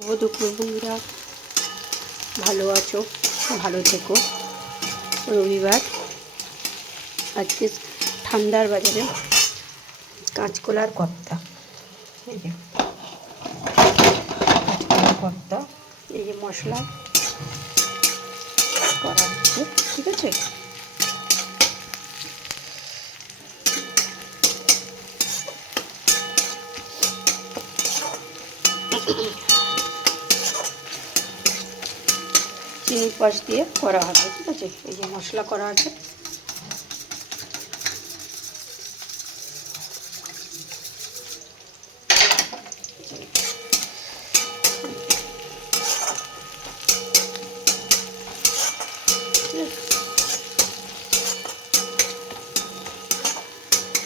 দুপুর বন্ধুরা, ভালো আছো? ভালো থেকো। রবিবার, আজকে ঠান্ডার বাজারে কাঁচকলার কর্তা। এই যে কাঁচকলার কর্তা, এই যে মশলা করা হচ্ছে, ঠিক আছে। চিনি পাশ দিয়ে করা হবে, ঠিক আছে। এই যে মশলা করা আছে,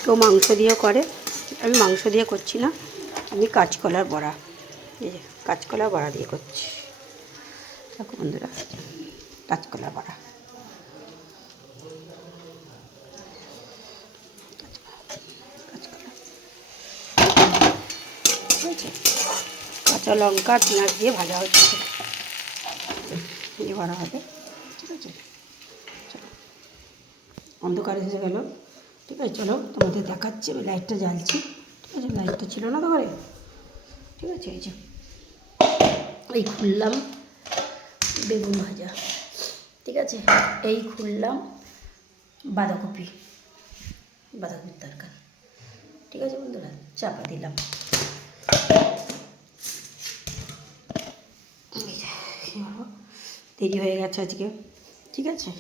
কেউ মাংস দিয়েও করে, আমি মাংস দিয়ে করছি না, আমি কাঁচকলার বড়া, এই যে কাঁচকলার বড়া দিয়ে করছি। দেখো বন্ধুরা, কাঁচকলা বড়া, ঠিক আছে। কাঁচা লঙ্কা পেঁয়াজ দিয়ে ভাজা হচ্ছে, দিয়ে বড়া হবে, ঠিক আছে। অন্ধকার এসে গেল, ঠিক আছে। চলো তোমাদের দেখাচ্ছি, আমি লাইটটা জ্বালছি, ঠিক আছে। লাইটটা ছিল না তো ঘরে, ঠিক আছে। এই যে এই খুললাম বেগুন ভাজা, ঠিক আছে। এই খুললাম বাঁধাকপির তরকারি, ঠিক আছে বন্ধুরা। চাপা দিলাম, দেরি হয়ে গেছে আজকে, ঠিক আছে।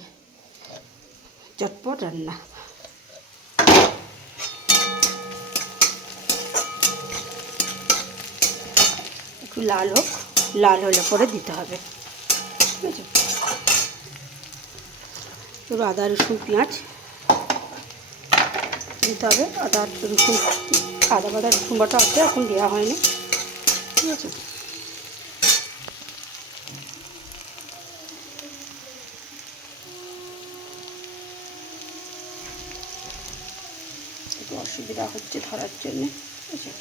চটপট রান্না, একটু লাল হোক, লাল হলে পরে দিতে হবে, ঠিক আছে। একটু আদা রসুন পেঁয়াজ দিতে হবে। আদা বাদা রসুন বাটা আছে, এখন দেওয়া হয়নি, ঠিক আছে। একটু অসুবিধা হচ্ছে ধরার জন্যে, ঠিক আছে।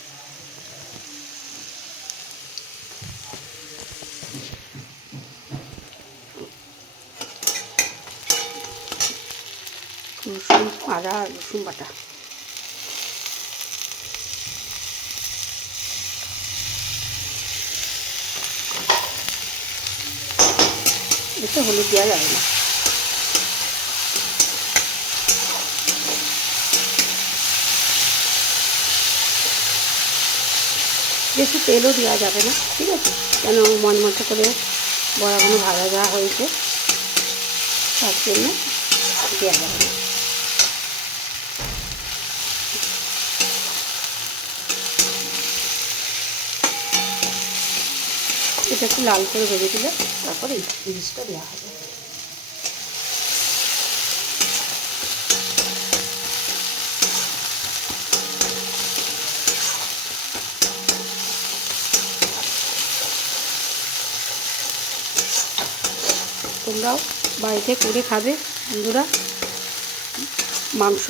রসুন, আদা রসুন বাটা, এতে হলুদ দেওয়া যাবে না, বেশি তেলও দেওয়া যাবে না, ঠিক আছে। কেন মচমচে করে বড়াগুলো ভাজা দেওয়া হয়েছে, তার জন্য দেওয়া যাবে না। এটা একটু লাল করে ভেজে দিলে তারপরে এই জিনিসটা দেওয়া হবে। তোমরাও বাড়িতে করে খাবে বন্ধুরা, মাংস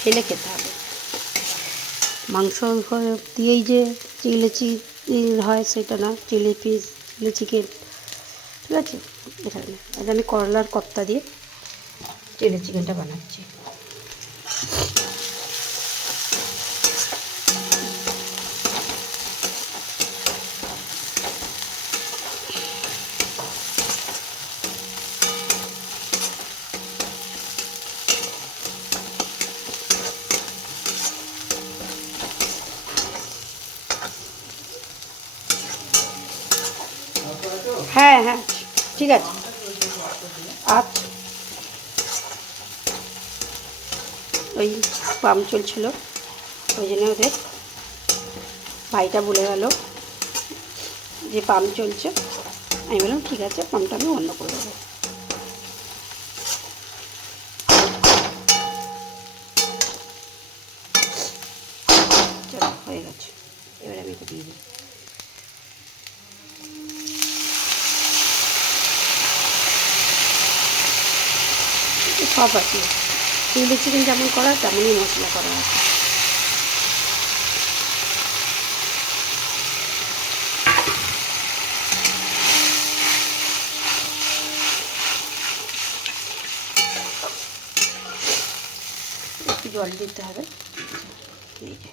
ফেলে খেতে হবে। মাংস দিয়েই যে চিলি হয় সেটা না, চিলি ফিশ, চিলি চিকেন, ঠিক আছে। এটা না, এটা আমি করলার কর্তা দিয়ে চিলি চিকেনটা বানাচ্ছি। হ্যাঁ হ্যাঁ, ঠিক আছে, আচ্ছা। ওই পাম্প চলছিল, ওই জন্য ওদের ভাইটা বলে গেল যে পাম্প চলছে। আমি বললাম ঠিক আছে, পাম্পটা আমি বন্ধ করে দেবো। চলো, হয়ে গেছে, এবার আমি এটা দিয়ে দিই। সব আছে, চিলি চিকেন যেমন করা তেমনই মশলা করা আছে। জল দিতে হবে। এই যে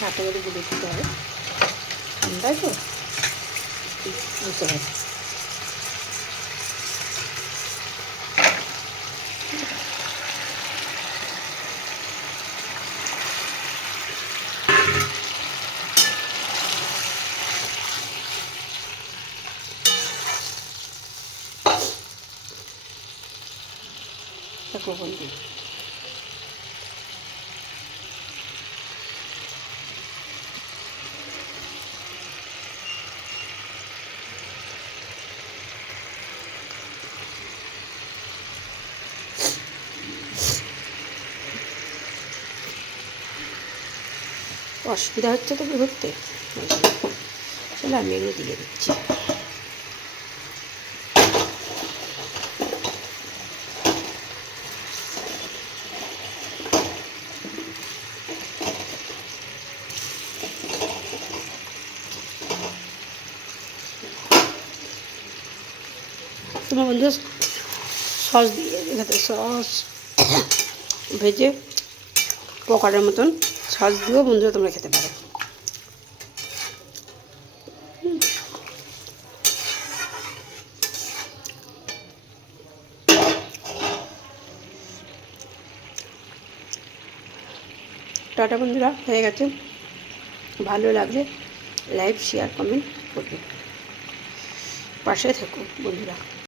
হাতে করে গুলে দিতে হবে, ঠান্ডায় তো বুঝতে পারছি। দেখো বন্ধু, অসুবিধা হচ্ছে তো বেরোতে, চলো আমি এগুলো দিয়ে দিচ্ছি। তোমার বন্ধু সস দিয়ে এখানে সস ভেজে পকোড়ার মতন সস দিয়েও বন্ধুরা তোমরা খেতে পারো। টাটা বন্ধুরা, হয়ে গেছে। ভালো লাগলে লাইক শেয়ার কমেন্ট করবে, পাশে থেকো বন্ধুরা।